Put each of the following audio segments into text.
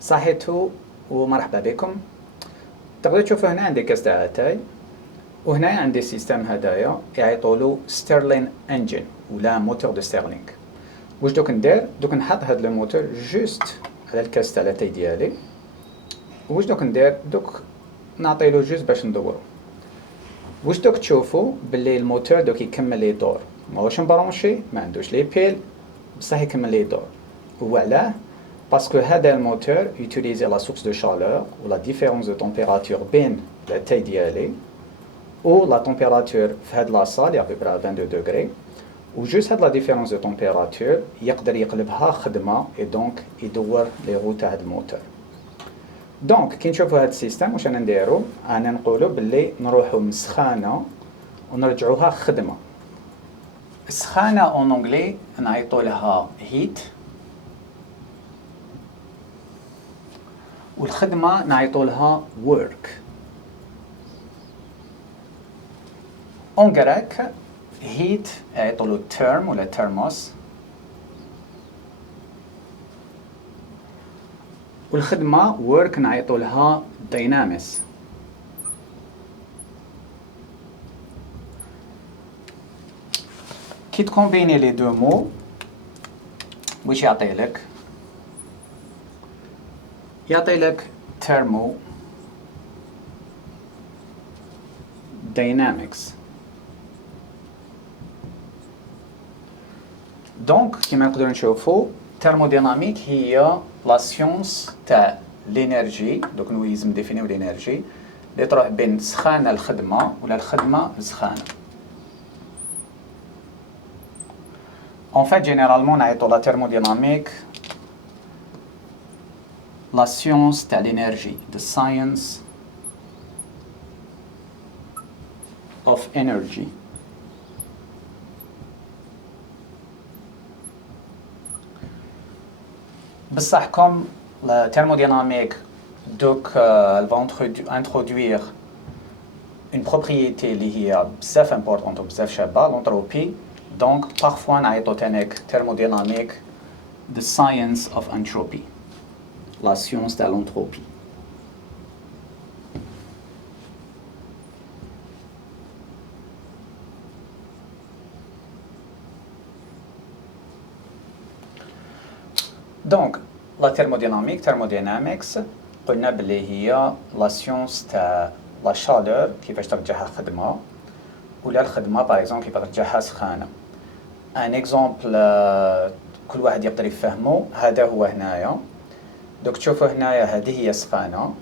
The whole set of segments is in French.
صحيتو ومرحبا بكم. تقدروا تشوفوا هنا عندي كاس تاع اتاي، وهنا عندي السيستم هدايا يعيطولو ستيرلين انجن ولا موتور دو ستيرلينغ. واش دوك ندير؟ دوك نحط هاد الموتور جوست على الكاس تاع الاتاي ديالي. واش دوك ندير؟ دوك نعطيلو جوست باش ندورو. واش دوك تشوفوا باللي الموتور دوك يكمل يدور، ماهوش مبرونشي، ما عندوش لي بيل، بصح يكمل يدور. وعلاه؟ باسكو هذا الموتور يوتيليزي لا سورس دو شالور و لا ديفيرونس دو تمبيراتور بين الاتاي ديالي و لا تمبيراتور في هاد لاصال يا بيبرا 22 دوغري، و جوست هاد لا ديفيرونس دو تمبيراتور يقدر يقلبها خدمه اي دونك يدور لي رو تاع هاد الموتور. دونك كي نشوفوا هاد السيستم واش انا نديرو؟ انا نقولوا باللي نروحوا من سخانه ونرجعوها خدمه. السخانه اون انجلي نعيطوا لها هيت، والخدمه نعيطوا لها work. اون غريك هيت يعيطوا له تيرم ولا تيرموس، والخدمه work نعيطوا لها داينامس. كي تكومبيني لي دو مو واش يعطيلك؟ يعطيلك تيرمو داينامكس. دونك كيما نقدروا نشوفوا تيرموديناميك هي لا سيونس تاع لينيرجي. دوك لازم ديفينيو لينيرجي اللي تروح بين سخانه الخدمه ولا الخدمه لسخانه. En fait, généralement, نعيطوا la thermodynamique la science تاع l'énergie, the science of energy. بصح comme la thermodynamique donc elle va introduire une propriété اللي هي بزاف importante وبزاف شابه l'entropie. Donc, parfois, نعيطوا تانيك thermodynamique the science of entropy, la science de l'entropie. Donc, la thermodynamics قلنا بلي هي la science تاع la chaleur كيفاش ترجعها خدمة، ولا الخدمة باغ اكزومبل كيف ترجعها سخانة. ان اكزومبل كل واحد يقدر يفهمه، هذا هو هنايا. دوك تشوفوا هنايا هذه هي سخانة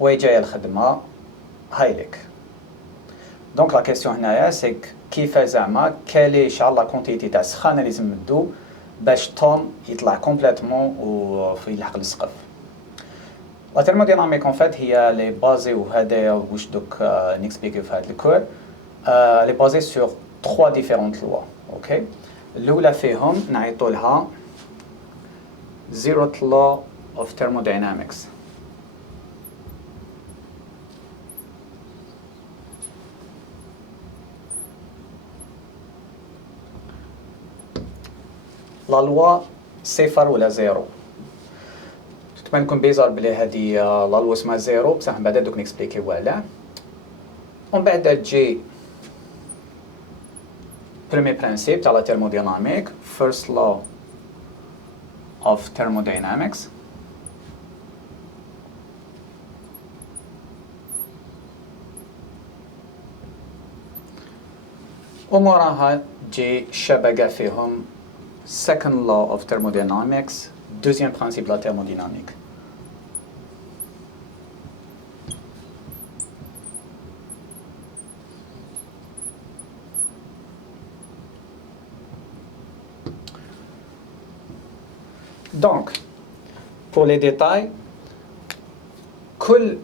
وهي جايه الخدمة هايلك. دونك لا كيسيون هنايا سي كيف زعما كالي شحال لا كونتيتي تاع السخانة اللي لازم ندو باش طون يطلع كومبليتمون وفي يلحق للسقف. لا تيرموديناميك اون فات هي لي بازي، وهذا واش دوك نيكسبليكيو في هذا الكور. لي بازي سور 3 ديفيرونت لوا. اوكي، الاولى فيهم نعيطوا لها zeroth law of thermodynamics. لا لوا صفر ولا زيرو. تبان لكم بيزار بلي هذه لا لوا اسمها زيرو، بصح من بعد دوك نكسبليكيو علاه. ومن بعد تجي premier principe تاع la thermodynamique, first law of thermodynamics. وموراها تجي شبكة فيهم second law of thermodynamics, deuxième principe de la thermodynamique. Donc, pour les détails, كل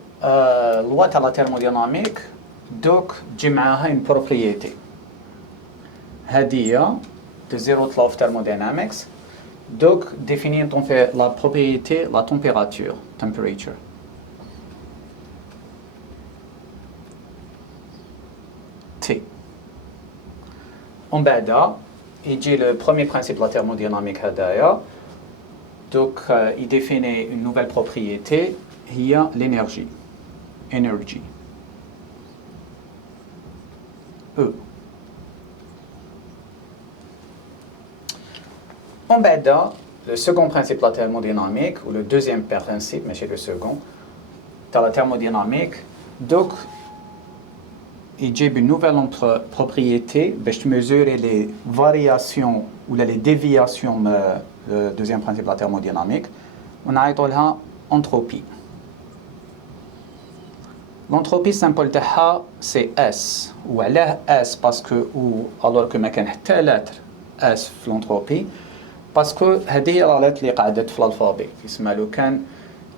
loi تاع la thermodynamique دوك تجي معاها une propriété. هذه هي the zeroth law of thermodynamics. دوك définir la propriété, la température, temperature. T. ومن بعد يجي le premier principe de la thermodynamique هدايا Donc, il définit une nouvelle propriété, il y a l'énergie. Energy. E. En bas, le second principe de la thermodynamique, ou le deuxième principe, mais c'est le second, dans la thermodynamique, donc, il y a une nouvelle propriété pour mesurer les variations ou les déviations du deuxième principe de la thermodynamique. On a appelé entropie. L'entropie symbole c'est S. Ou S parce que, alors que ما كان حتى lettre S في l'entropie, parce que هذه هي la lettre اللي قاعدة في l'alphabet. اسمها لو كان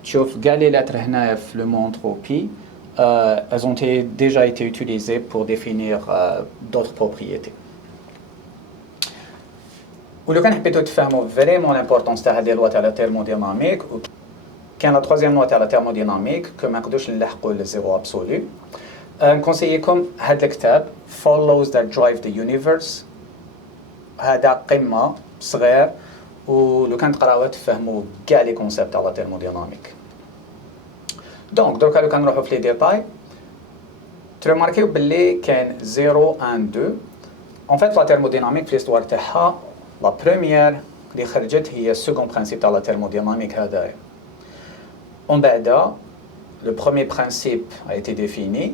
تشوف كاع les lettres هنايا في le mot entropie, elles ont déjà été utilisées pour définir d'autres propriétés. ولو كان حبيتوا تفهموا vraiment l'importance تاع هذه اللغة تاع la thermodynamique, كان la troisième loi تاع la thermodynamique que ما نقدروش نلحقوا للزيرو absolu. نكونسييكم هذا الكتاب Follows that Drive the Universe. هذا قمة صغير ولو كان تقراوه تفهموا كاع لي كونسيبت تاع la thermodynamique. دونك دركا لو كان نروحوا في لي ديتاي ترماركيو باللي كان 0 1 2. En fait la thermodynamique في l'histoire تاعها la première اللي خرجت هي second principe تاع la thermodynamique هذايا. En bas, le premier principe a été défini.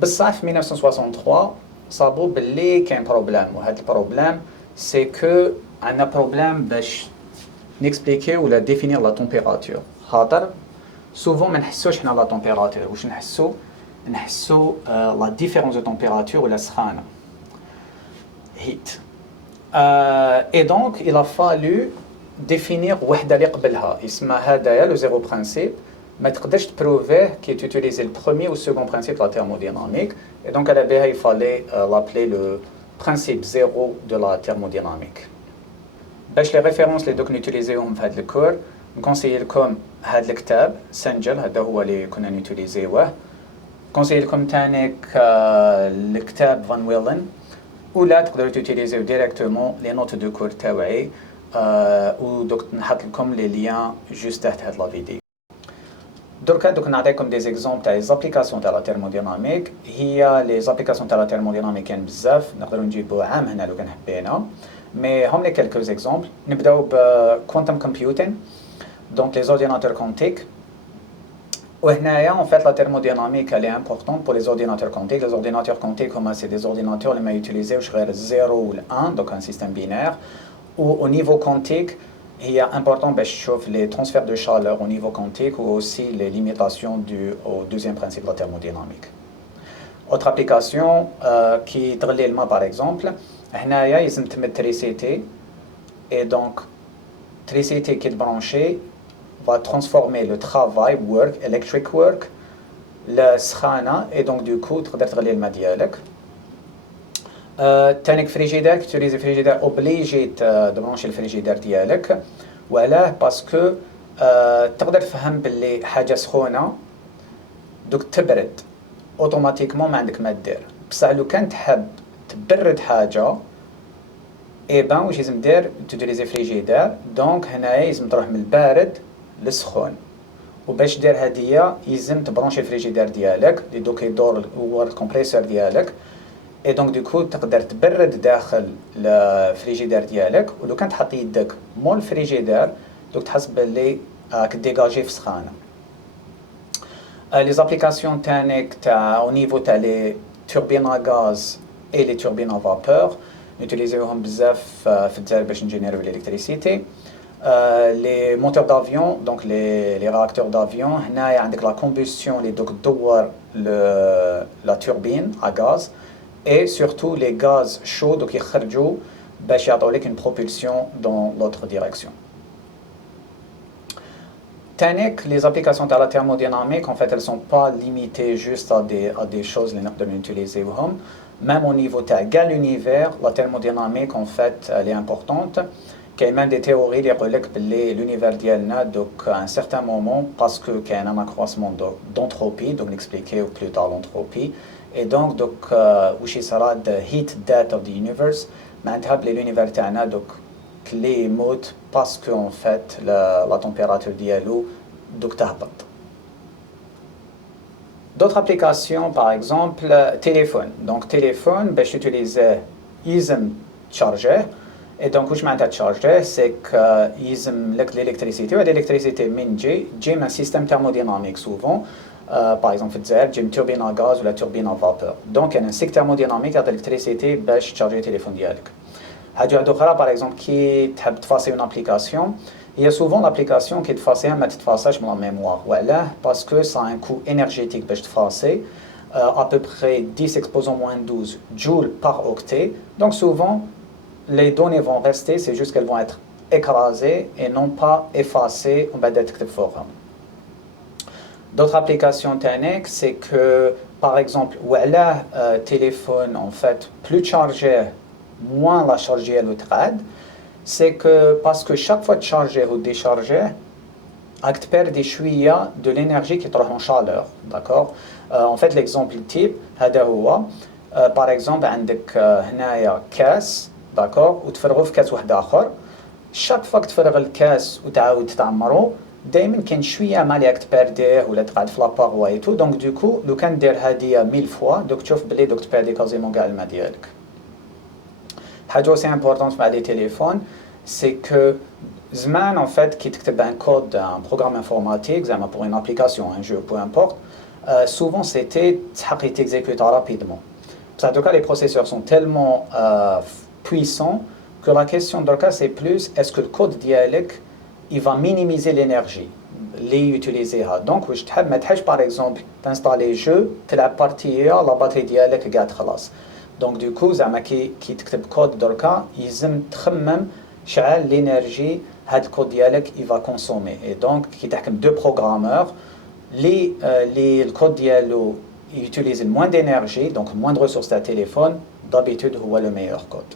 En 1963, صابوا باللي كاين problème. وهذا البروبلème c'est que on a problème باش نexpliquer ou la définir la température. خاطر souvent ما نحسوش حنا la température. واش نحسو la différence de température ولا سخانة. Heat. Et donc il a fallu définir وحدة اللي قبلها اسمها هدايا le zéro principe ما تقدرش تبروفيه كي تutiliser le premier ou second principe de la thermodynamique et donc على بها il fallait l'appeler le principe zéro de la thermodynamique. باش les références اللي دوك نوتيليزيوهم في هذا الكور نكونسيي لكم هذا الكتاب سنجل هذا هو اللي كنا نوتيليزيوه. نكونسيي لكم تانيك الكتاب فان ويلن ولا تقدروا توتيليزيو ديريكتومون لي نوت دو كور تاوعي ودوك نحط لكم لي ليان جوست تحت هاد لا فيديو. دوك نعطيكم دي زيكزومبل تاع لي زابليكاسيون تاع لا تhermodynamique. هي لي زابليكاسيون تاع لا thermodynamique كاين بزاف نقدروا نجيبوا عام هنا لو كان حبينا مي هم لي كالكو زيكزومبل. نبداو ب كوانتم كومبيوتين دونك لي زورديناتور كونتيك. وهنايا en fait la thermodynamique elle est importante pour les ordinateurs quantiques. Les ordinateurs quantiques هما c'est des ordinateurs اللي ما يوتيليزيوش غير 0 و 1 donc un système binaire. Au niveau quantique, il est important de voir les transferts de chaleur au niveau quantique ou aussi les limitations dues au deuxième principe de la thermodynamique. Autre application qui est le par exemple, il y a une électricité et donc l'électricité qui est branchée va transformer le travail, work, electric work, le سخانة et donc du coup تقدر تغلي الماء ديالك. تانيك فريجيدير كتوريزي فريجيدير اوبليجي تبرونشي الفريجيدير ديالك وعلاه باسكو تقدر تفهم باللي حاجه سخونه دوك تبرد اوتوماتيكمون ما عندك ما دير بصح لو كان تحب تبرد حاجه اي بان واش لازم دير توتيليزي فريجيدير دونك هنايا لازم تروح من البارد للسخون وباش دير هادية لازم تبرونشي الفريجيدير ديالك اللي دوك يدور هو الكمبريسور ديالك اي دونك دوكو تقدر تبرد داخل الفريجيدير ديالك ولو كان تحط يدك مول الفريجيدير دوك تحس باللي كديجاجي في سخانه. لي زابليكاسيون تانيك تاع او نيفو تاع لي توربين ا غاز اي لي توربين ا فابور نوتيليزيوهم بزاف في الجزائر باش نجينيرو الالكتريسيتي. لي موتور دافيون دونك لي رياكتور دافيون هنايا عندك لا كومبوسيون اللي دوك تدور لا توربين ا غاز et surtout les gaz chauds donc يخرجوا باش يعطوا لك une propulsion dans l'autre direction. تانيك les applications de la thermodynamique en fait elles sont pas limitées juste à des choses اللي نقدر نوتيليزيوهم même au niveau تاع كاع l'univers la thermodynamique en fait elle est importante. كاين même des théories اللي يقول لك باللي l'univers ديالنا donc à un certain moment parce que كاين un accroissement d'entropie donc نexpliquer plus tard l'entropie. Et donc واش يصرى the heat death of the universe معناتها بلي l'univers تاعنا donc لي يموت باسكو en fait la température ديالو دوك تهبط. D'autres applications, par exemple, téléphone. Donc, téléphone, باش utiliser يلزم تشارجيه. Et donc, واش معناتها تشارجيه؟ c'est que يلزم لك l'électricité. وهاد l'électricité من تجي من système thermodynamique souvent. Par exemple, في الجزائر تجي من turbine à gaz ولا turbine à vapeur. Donc, يعني un cycle thermodynamique يعطي l'électricité باش تشارجي التليفون ديالك. حاجة واحدة أخرى, par exemple, كي تحب تفاصي une application, il y a souvent l'application qui تفاصيها ما تتفاصاش من la mémoire. وعلاه parce que ça a un coût énergétique باش تفاصي à peu près 10 exposant moins 12 joules par octet. Donc souvent, les données vont rester, c'est juste qu'elles vont être écrasées et non pas effacées ou d'être forum. D'autres applications techniques, c'est que, par exemple, وعلاه téléphone, en fait, plus chargé, moins la charge le trade, c'est que parce que chaque fois de charger ou décharger, tu perds des chouïas de l'énergie qui est en chaleur, d'accord. En fait, l'exemple type, par exemple, عندك هنايا كاس, d'accord, وتفرغه في كاس واحد آخر. chaque fois que تفرغ الكاس وتعاود تعمره, دائما كاين شويه مال ياك تبرديه ولا تقعد في لاباغوا اي تو. دونك دوكو لو كان دير هادي 1000 فوا دوك تشوف بلي دوك تبردي كازيمون كاع الماء ديالك. حاجه aussi importante مع لي تليفون, c'est que زمان en fait كي تكتب un code, un programme informatique, زعما pour une application, un jeu, peu importe, souvent c'était تحق يتexécuter rapidement. Parce que les processeurs sont tellement puissants que la question de cas c'est plus est-ce que le code dialecte il va minimiser l'énergie les utiliser. Donc واش تحب ما تحبش par exemple t'installer jeu تلعب بارتيه la batterie ديالك قاعد خلاص. Donc du coup زعما كي تكتب كود دركا يلزم تخمم شحال l'énergie هاد الكود ديالك il va consommer. Et donc كي تحكم deux programmeurs les le code ديالو utilise moins d'énergie, donc moins de ressources à téléphone, d'habitude هو le meilleur code.